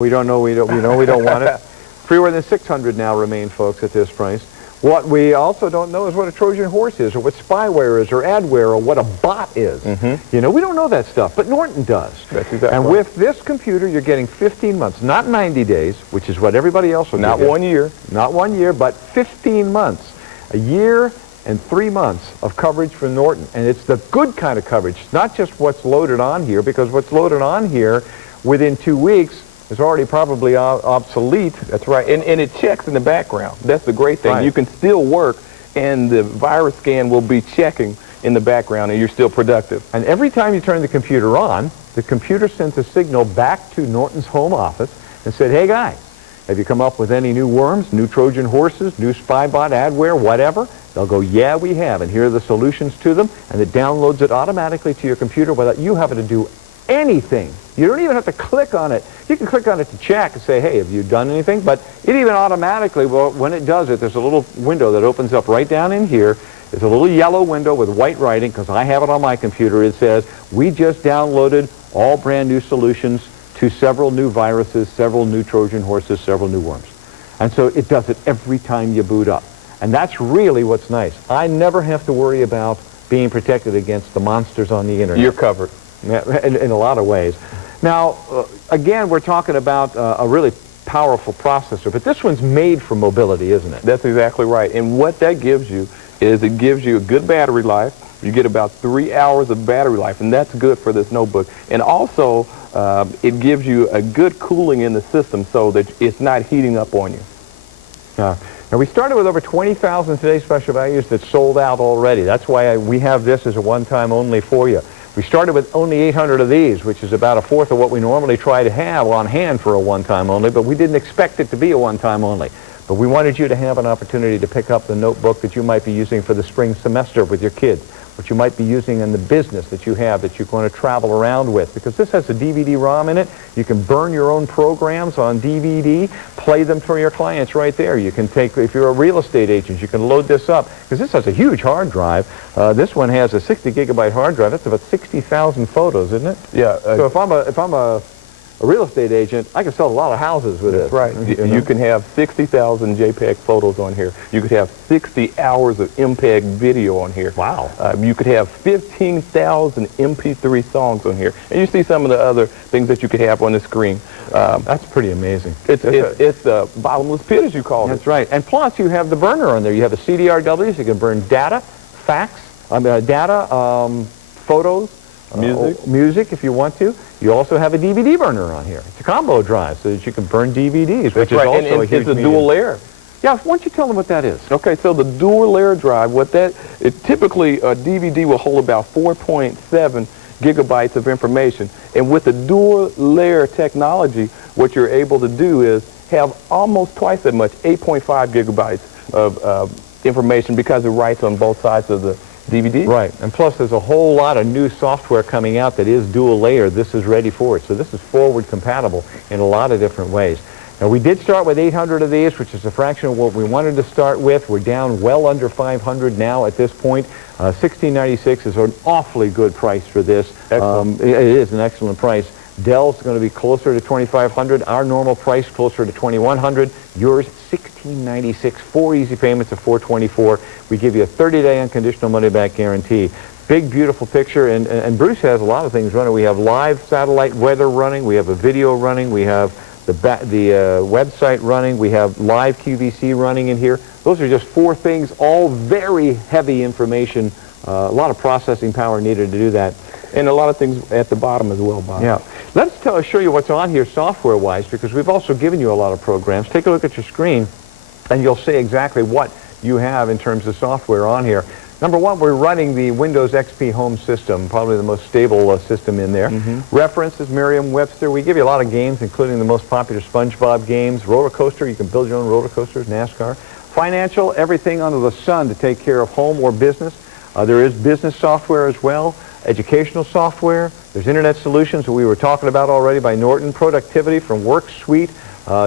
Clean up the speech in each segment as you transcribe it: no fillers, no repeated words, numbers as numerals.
We don't know. We don't want it. Fewer than 600 now remain, folks, at this price. What we also don't know is what a Trojan horse is, or what spyware is, or adware, or what a bot is. You know, we don't know that stuff, but Norton does. That's exactly and right. with this computer, you're getting 15 months, not 90 days, which is what everybody else will Not give you. 1 year. Not 1 year, but 15 months. A year and 3 months of coverage from Norton. And it's the good kind of coverage, not just what's loaded on here, because what's loaded on here within 2 weeks is already probably obsolete. That's right. And it checks in the background. That's the great thing. Right. You can still work, and the virus scan will be checking in the background, and you're still productive. And every time you turn the computer on, the computer sends a signal back to Norton's home office and said, hey guys, have you come up with any new worms, new Trojan horses, new spybot, adware, whatever? They'll go, yeah, we have, and here are the solutions to them, and it downloads it automatically to your computer without you having to do anything. You don't even have to click on it. You can click on it to check and say, hey, have you done anything? But it even automatically, well, when it does it, there's a little window that opens up right down in here. There's a little yellow window with white writing, because I have it on my computer. It says, we just downloaded all brand new solutions to several new viruses, several new Trojan horses, several new worms. And so it does it every time you boot up. And that's really what's nice. I never have to worry about being protected against the monsters on the internet. You're covered. In a lot of ways. Now, again, we're talking about a really powerful processor, but this one's made for mobility, isn't it? That's exactly right. And what that gives you is it gives you a good battery life. You get about 3 hours of battery life, and that's good for this notebook. And also, it gives you a good cooling in the system so that it's not heating up on you. Now, we started with over 20,000 today's special values that sold out already. That's why we have this as a one-time only for you. We started with only 800 of these, which is about a fourth of what we normally try to have on hand for a one-time only, but we didn't expect it to be a one-time only. But we wanted you to have an opportunity to pick up the notebook that you might be using for the spring semester with your kids, what you might be using in the business that you have that you're going to travel around with, because this has a DVD-ROM in it. You can burn your own programs on DVD, play them for your clients right there. You can take, if you're a real estate agent, you can load this up, because this has a huge hard drive. This one has a 60-gigabyte hard drive. That's about 60,000 photos, isn't it? Yeah. So if I'm a real estate agent, I can sell a lot of houses with That's this. right. You can have 60,000 JPEG photos on here. You could have 60 hours of MPEG video on here. Wow. You could have 15,000 MP3 songs on here. And you see some of the other things that you could have on the screen. That's pretty amazing. It's a bottomless pit, as you call it. That's right. And plus, you have the burner on there. You have a CDRW, so you can burn data, photos, music if you want to. You also have a DVD burner on here. It's a combo drive so that you can burn DVDs, which is right. also and a huge it's a medium. dual layer. Yeah, why don't you tell them what that is? Okay, so the dual layer drive, typically a DVD will hold about 4.7 gigabytes of information. And with the dual layer technology, what you're able to do is have almost twice that much, 8.5 gigabytes of information, because it writes on both sides of the DVD. Right, and plus there's a whole lot of new software coming out that is dual layer. This is ready for it. So this is forward compatible in a lot of different ways. Now, we did start with 800 of these, which is a fraction of what we wanted to start with. We're down well under 500 now at this point. $16.96 is an awfully good price for this. It is an excellent price. Dell's going to be closer to $2,500. Our normal price closer to $2,100. Yours $16.96. 4 easy payments of $424. We give you a 30-day unconditional money-back guarantee. Big, beautiful picture, and Bruce has a lot of things running. We have live satellite weather running. We have a video running. We have the website running. We have live QVC running in here. Those are just 4 things, all very heavy information. A lot of processing power needed to do that. And a lot of things at the bottom as well, Bob. Yeah. Let's show you what's on here software-wise, because we've also given you a lot of programs. Take a look at your screen, and you'll see exactly what you have in terms of software on here. Number one, we're running the Windows XP Home system, probably the most stable system in there. Reference is Merriam-Webster. We give you a lot of games, including the most popular SpongeBob games. Roller coaster, you can build your own roller coasters, NASCAR. Financial, everything under the sun to take care of home or business. There is business software as well. Educational software. There's Internet Solutions that we were talking about already by Norton. Productivity from WorkSuite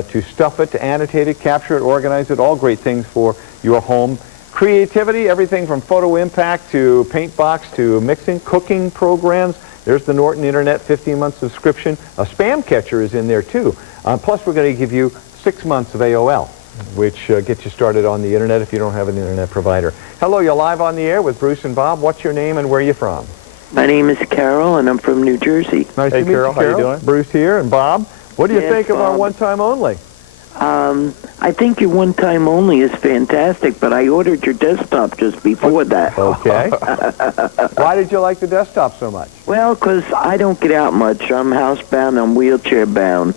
to stuff it, to annotate it, capture it, organize it. All great things for your home. Creativity, everything from Photo Impact to Paintbox to mixing, cooking programs, There's the Norton Internet 15-month subscription. A spam catcher is in there too. Plus, we're going to give you 6 months of AOL, which gets you started on the Internet if you don't have an Internet provider. Hello, you're live on the air with Bruce and Bob. What's your name and where are you from? My name is Carol, and I'm from New Jersey. Nice Hey, to meet Carol. you, How you doing? Bruce here, and Bob. What do you Yes, think of our Bob. one-time only? I think your one-time only is fantastic, but I ordered your desktop just before that. Okay. Why did you like the desktop so much? Well, 'cause I don't get out much. I'm housebound. I'm wheelchair-bound.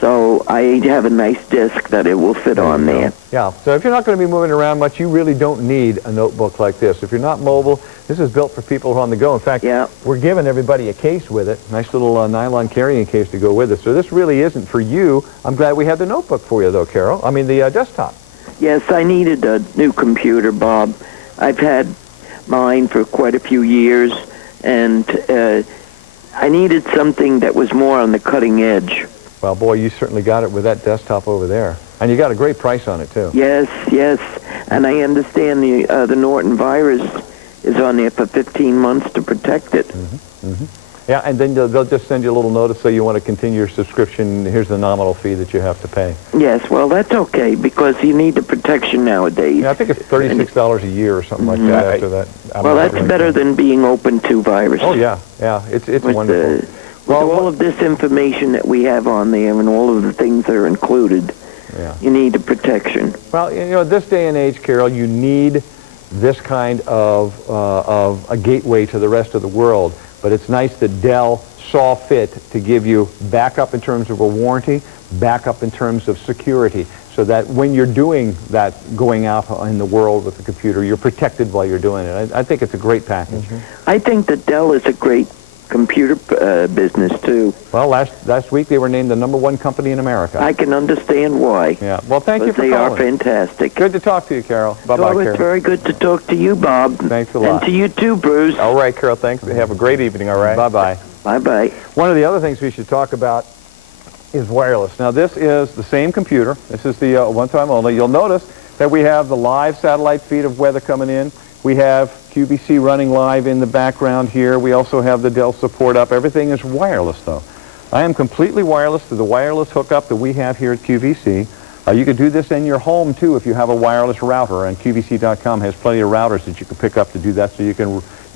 So I have a nice desk that it will fit on there. Yeah, so if you're not going to be moving around much, you really don't need a notebook like this. If you're not mobile, this is built for people who are on the go. In fact, Yeah. we're giving everybody a case with it, nice little nylon carrying case to go with it. So this really isn't for you. I'm glad we had the notebook for you, though, Carol. I mean, the desktop. Yes, I needed a new computer, Bob. I've had mine for quite a few years, and I needed something that was more on the cutting edge. Well, boy, you certainly got it with that desktop over there. And you got a great price on it, too. Yes, yes, and I understand the Norton virus is on there for 15 months to protect it. Yeah, and then they'll just send you a little notice so you want to continue your subscription. Here's the nominal fee that you have to pay. Yes, well, that's okay, because you need the protection nowadays. Yeah, I think it's $36 a year or something like that after that. Well, that's better than being open to virus. Oh, yeah, yeah. It's With, wonderful. with all of this information that we have on there and all of the things that are included, Yeah. you need the protection. Well, you know, this day and age, Carol, you need this kind of a gateway to the rest of the world. But it's nice that Dell saw fit to give you backup in terms of a warranty, backup in terms of security, so that when you're doing that, going out in the world with the computer, you're protected while you're doing it. I think it's a great package. I think that Dell is a great computer business, too. Well, last week they were named the #1 company in America. I can understand why. Yeah. Well, thank you But for they are calling. fantastic. Good to talk to you, Carol. Bye-bye, Well, it's Carol. very good to talk to you, Bob. Thanks a lot. And to you too, Bruce. All right, Carol, thanks. Have a great evening, all right? Bye-bye. Bye-bye. One of the other things we should talk about is wireless. Now, this is the same computer. This is the one-time only. You'll notice that we have the live satellite feed of weather coming in. We have QVC running live in the background here. We also have the Dell support up. Everything is wireless, though. I am completely wireless through the wireless hookup that we have here at QVC. You could do this in your home, too, if you have a wireless router, and QVC.com has plenty of routers that you can pick up to do that, so you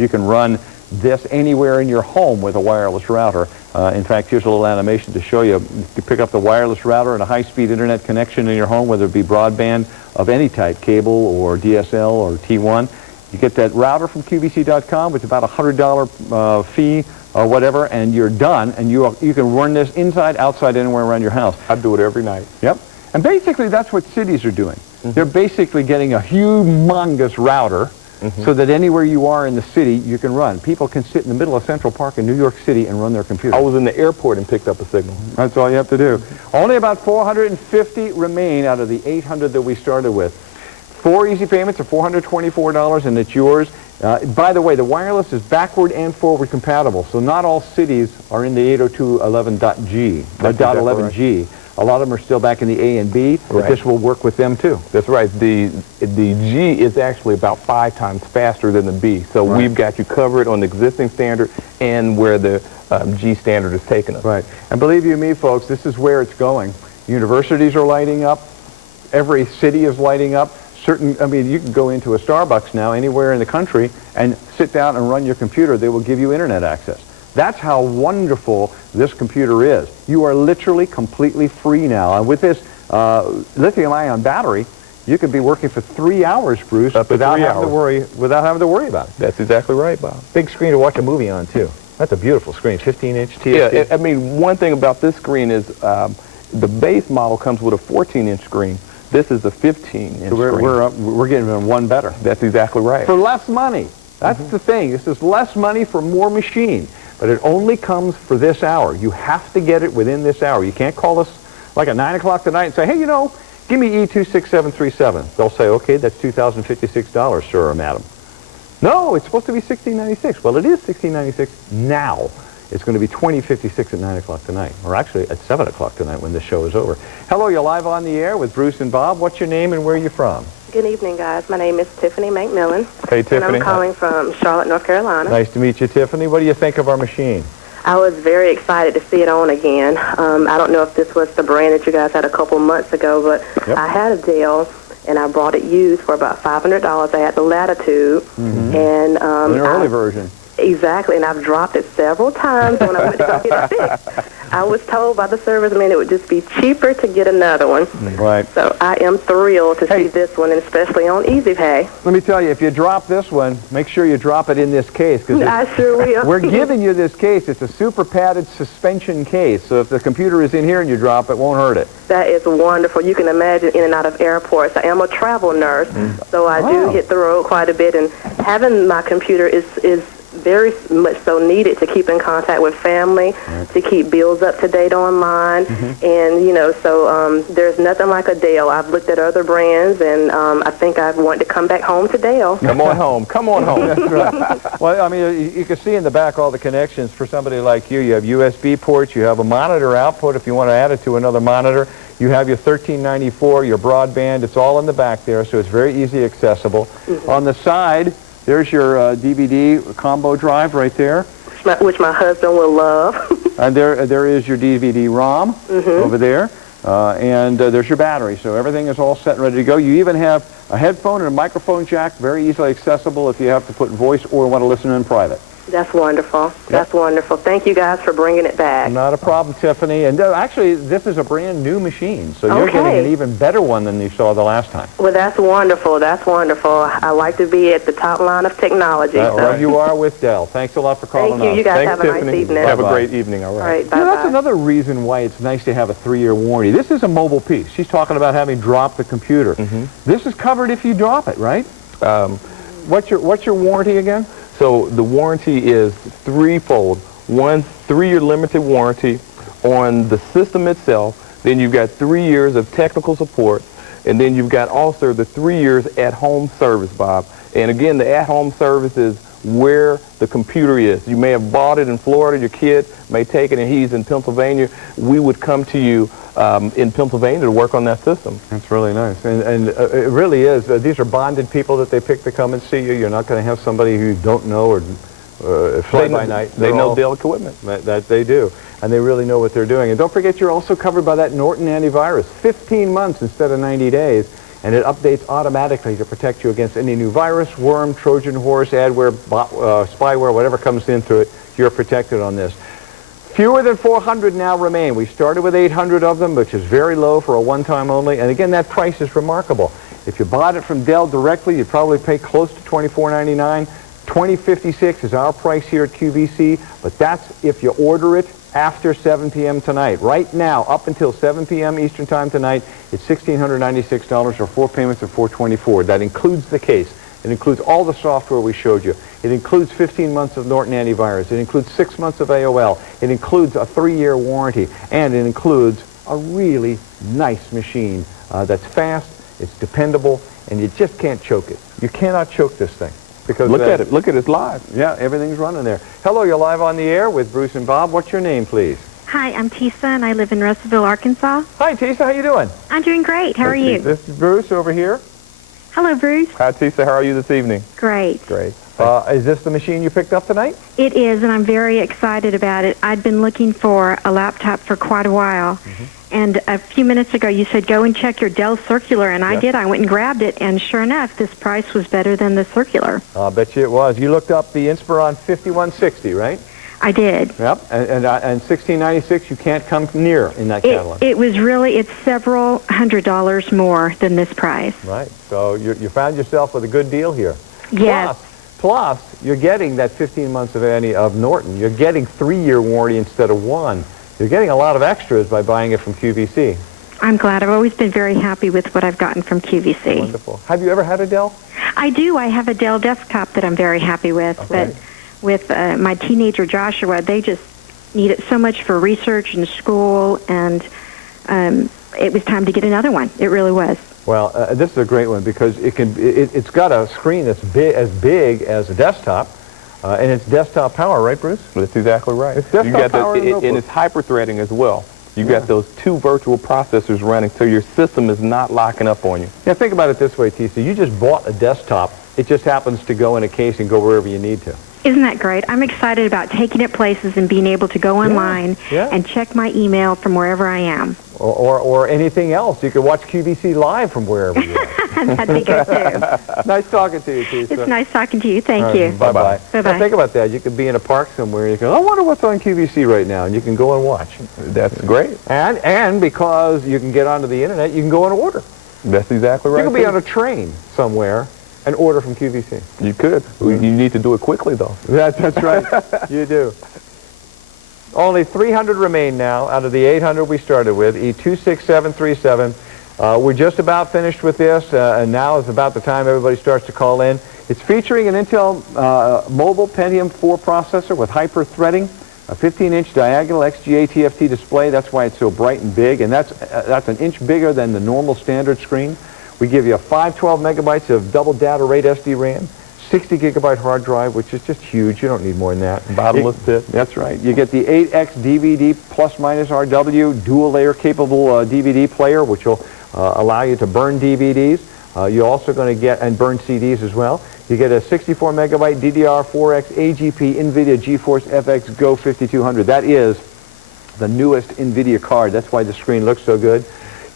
can run this anywhere in your home with a wireless router. In fact, here's a little animation to show you. You pick up the wireless router and a high-speed internet connection in your home, whether it be broadband of any type, cable or DSL or T1. You get that router from QVC.com with about a $100 fee or whatever, and you're done, and you can run this inside, outside, anywhere around your house. I do it every night. Yep. And basically, that's what cities are doing. They're basically getting a humongous router so that anywhere you are in the city, you can run. People can sit in the middle of Central Park in New York City and run their computer. I was in the airport and picked up a signal. That's all you have to do. Only about 450 remain out of the 800 that we started with. 4 easy payments of $424, and it's yours. By the way, the wireless is backward and forward compatible, so not all cities are in the 802.11.g, That's exactly 11G. A lot of them are still back in the A and B, but Right. this will work with them too. That's right. The G is actually about 5 times faster than the B. So Right. we've got you covered on the existing standard and where the G standard is taking us. Right. And believe you me, folks, this is where it's going. Universities are lighting up. Every city is lighting up. I mean, you can go into a Starbucks now anywhere in the country and sit down and run your computer. They will give you internet access. That's how wonderful this computer is. You are literally completely free now. And with this lithium-ion battery, you could be working for 3 hours, Bruce, Up to without 3 having to worry about it. That's exactly right, Bob. Big screen to watch a movie on too. That's a beautiful screen, 15-inch TFT. Yeah, I mean, one thing about this screen is the base model comes with a 14-inch screen. This is a 15-inch screen. We're getting one better. That's exactly right. For less money. That's the thing. This is less money for more machine. But it only comes for this hour. You have to get it within this hour. You can't call us like at 9 o'clock tonight and say, hey, you know, give me E26737. They'll say, okay, that's $2,056, sir or madam. No, it's supposed to be $1,696. Well, it is $1,696 now. It's going to be $20.56 at 9 o'clock tonight, or actually at 7 o'clock tonight when this show is over. Hello, you're live on the air with Bruce and Bob. What's your name and where are you from? Good evening, guys. My name is Tiffany McMillan. Hey, And Tiffany. I'm calling from Charlotte, North Carolina. Nice to meet you, Tiffany. What do you think of our machine? I was very excited to see it on again. I don't know if this was the brand that you guys had a couple months ago, but Yep. I had a Dell, and I bought it used for about $500. I had the Latitude, and An early version. exactly, and I've dropped it several times when I went to go get it fixed. I was told by the serviceman it would just be cheaper to get another one. Right. So I am thrilled to Hey. see this one, and especially on EasyPay. Let me tell you, if you drop this one, make sure you drop it in this case. 'Cause I sure will. we're giving you this case. It's a super padded suspension case. So if the computer is in here and you drop it, won't hurt it. That is wonderful. You can imagine in and out of airports. I am a travel nurse, so I do Wow. hit the road quite a bit, and having my computer is very much so needed to keep in contact with family, to keep bills up to date online, and so there's nothing like a Dell. I've looked at other brands, and I think I want to come back home to Dell. Come on home. Come on home. That's right. Well, I mean, you can see in the back all the connections for somebody like you. You have USB ports. You have a monitor output if you want to add it to another monitor. You have your 1394, your broadband. It's all in the back there, so it's very easy accessible. On the side, there's your DVD combo drive right there. Which my husband will love. And there is your DVD-ROM over there. And there's your battery. So everything is all set and ready to go. You even have a headphone and a microphone jack, very easily accessible if you have to put voice or want to listen in private. That's wonderful. That's wonderful. Thank you guys for bringing it back. Not a problem, Tiffany. And actually, this is a brand new machine, so you're Okay. getting an even better one than you saw the last time. Well, that's wonderful. That's wonderful. I like to be at the top line of technology. So. Well, you are with Dell. Thanks a lot for calling Thank you. us. You guys Thanks, have a Tiffany. nice evening. Have a Bye-bye. great evening. All All right. right. You know, that's Bye-bye. another reason why it's nice to have a 3-year warranty. This is a mobile piece. She's talking about having dropped the computer. This is covered if you drop it, right? What's your warranty again? So the warranty is threefold. One, 3-year limited warranty on the system itself. Then you've got 3 years of technical support. And then you've got also the 3 years at-home service, Bob. And again, the at-home service is where the computer is. You may have bought it in Florida. Your kid may take it and he's in Pennsylvania. We would come to you in Pennsylvania to work on that system. That's really nice. And it really is. These are bonded people that they pick to come and see you. You're not going to have somebody who you don't know or fly by night. They know Dell equipment. That they do. And they really know what they're doing. And don't forget, you're also covered by that Norton antivirus. 15 months instead of 90 days. And it updates automatically to protect you against any new virus, worm, Trojan horse, adware, spyware, whatever comes into it. You're protected on this. Fewer than 400 now remain. We started with 800 of them, which is very low for a one-time only. And again, that price is remarkable. If you bought it from Dell directly, you'd probably pay close to $24.99. $20.56 is our price here at QVC, but that's if you order it after 7 p.m. tonight. Right now, up until 7 p.m. Eastern Time tonight, it's $1,696 or 4 payments of $424. That includes the case. It includes all the software we showed you. It includes 15 months of Norton antivirus. It includes 6 months of AOL. It includes a 3-year warranty. And it includes a really nice machine that's fast, it's dependable, and you just can't choke it. You cannot choke this thing. Because Look at it. Look at it live. Yeah, everything's running there. Hello, you're live on the air with Bruce and Bob. What's your name, please? Hi, I'm Tisa, and I live in Russellville, Arkansas. Hi, Tisa. How you doing? I'm doing great. How are you? This is Bruce over here. Hello, Bruce. Hi, Tisa. How are you this evening? Great. Great. Is this the machine you picked up tonight? It is, and I'm very excited about it. I'd been looking for a laptop for quite a while, and a few minutes ago you said go and check your Dell Circular, and I did. I went and grabbed it, and sure enough, this price was better than the Circular. I'll bet you it was. You looked up the Inspiron 5160, right? I did. Yep. And 1696 you can't come near in that catalog. It was really, it's several $100s more than this price. Right. So you found yourself with a good deal here. Yes. Plus, you're getting that 15 months of Norton. You're getting 3-year warranty instead of 1. You're getting a lot of extras by buying it from QVC. I'm glad. I've always been very happy with what I've gotten from QVC. Wonderful. Have you ever had a Dell? I do. I have a Dell desktop that I'm very happy with, but with my teenager Joshua, they just need it so much for research and school, and it was time to get another one. It really was. Well, this is a great one because it's got a screen that's as big as a desktop, and it's desktop power, right, Bruce? That's exactly right. It's desktop power in a notebook. and it's hyper-threading as well. You got those two virtual processors running, so your system is not locking up on you. Now think about it this way, TC. You just bought a desktop. It just happens to go in a case and go wherever you need to. Isn't that great? I'm excited about taking it places and being able to go online yeah. and check my email from wherever I am. Or anything else. You can watch QVC live from wherever you are. That'd be good, too. Nice talking to you, TC. It's nice talking to you. Thank you. Bye-bye. Bye-bye. Now think about that. You could be in a park somewhere and you go, I wonder what's on QVC right now, and you can go and watch. That's great. And because you can get onto the internet, you can go and order. That's exactly right. You could be on a train somewhere and order from QVC. You could. You need to do it quickly, though. That's right. You do. Only 300 remain now out of the 800 we started with, E26737. We're just about finished with this, and now is about the time everybody starts to call in. It's featuring an Intel Mobile Pentium 4 processor with hyper-threading, a 15-inch diagonal XGA TFT display. That's why it's so bright and big, and that's an inch bigger than the normal standard screen. We give you a 512 megabytes of double data rate SD RAM, 60 gigabyte hard drive, which is just huge. You don't need more than that. Bottomless pit. That's right. You get the 8X DVD plus minus RW dual layer capable DVD player, which will allow you to burn DVDs. You're also going to get, and burn CDs as well. You get a 64 megabyte DDR4X AGP NVIDIA GeForce FX Go 5200. That is the newest NVIDIA card. That's why the screen looks so good.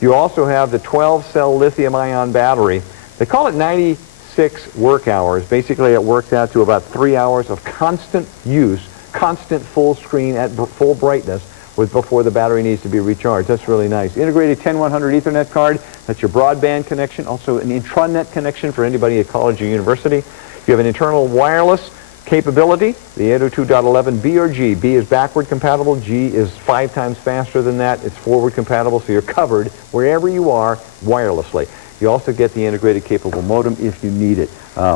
You also have the 12-cell lithium-ion battery. They call it 96 work hours. Basically, it works out to about 3 hours of constant use, constant full screen at full brightness before the battery needs to be recharged. That's really nice. Integrated 10100 Ethernet card. That's your broadband connection. Also an intranet connection for anybody at college or university. You have an internal wireless capability, the 802.11b or G. B is backward compatible. G is 5 times faster than that. It's forward compatible, so you're covered wherever you are wirelessly. You also get the integrated capable modem if you need it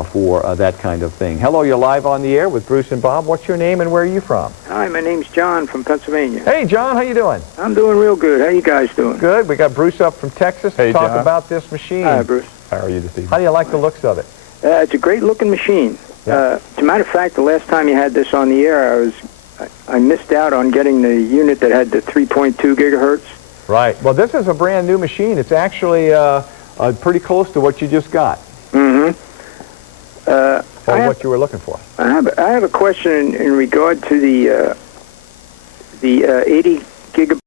for that kind of thing. Hello, you're live on the air with Bruce and Bob. What's your name and where are you from? Hi, my name's John from Pennsylvania. Hey, John, how you doing? I'm doing real good. How you guys doing? Good. We got Bruce up from Texas to Hey, talk John. about this machine. Hi, Bruce. How are you this evening? How do you like the looks of it? It's a great-looking machine. Yeah. As a matter of fact, the last time you had this on the air, I missed out on getting the unit that had the 3.2 gigahertz. Right. Well, this is a brand new machine. It's actually pretty close to what you just got, Mm-hmm. or what you were looking for. I have a question in regard to the 80 gigabyte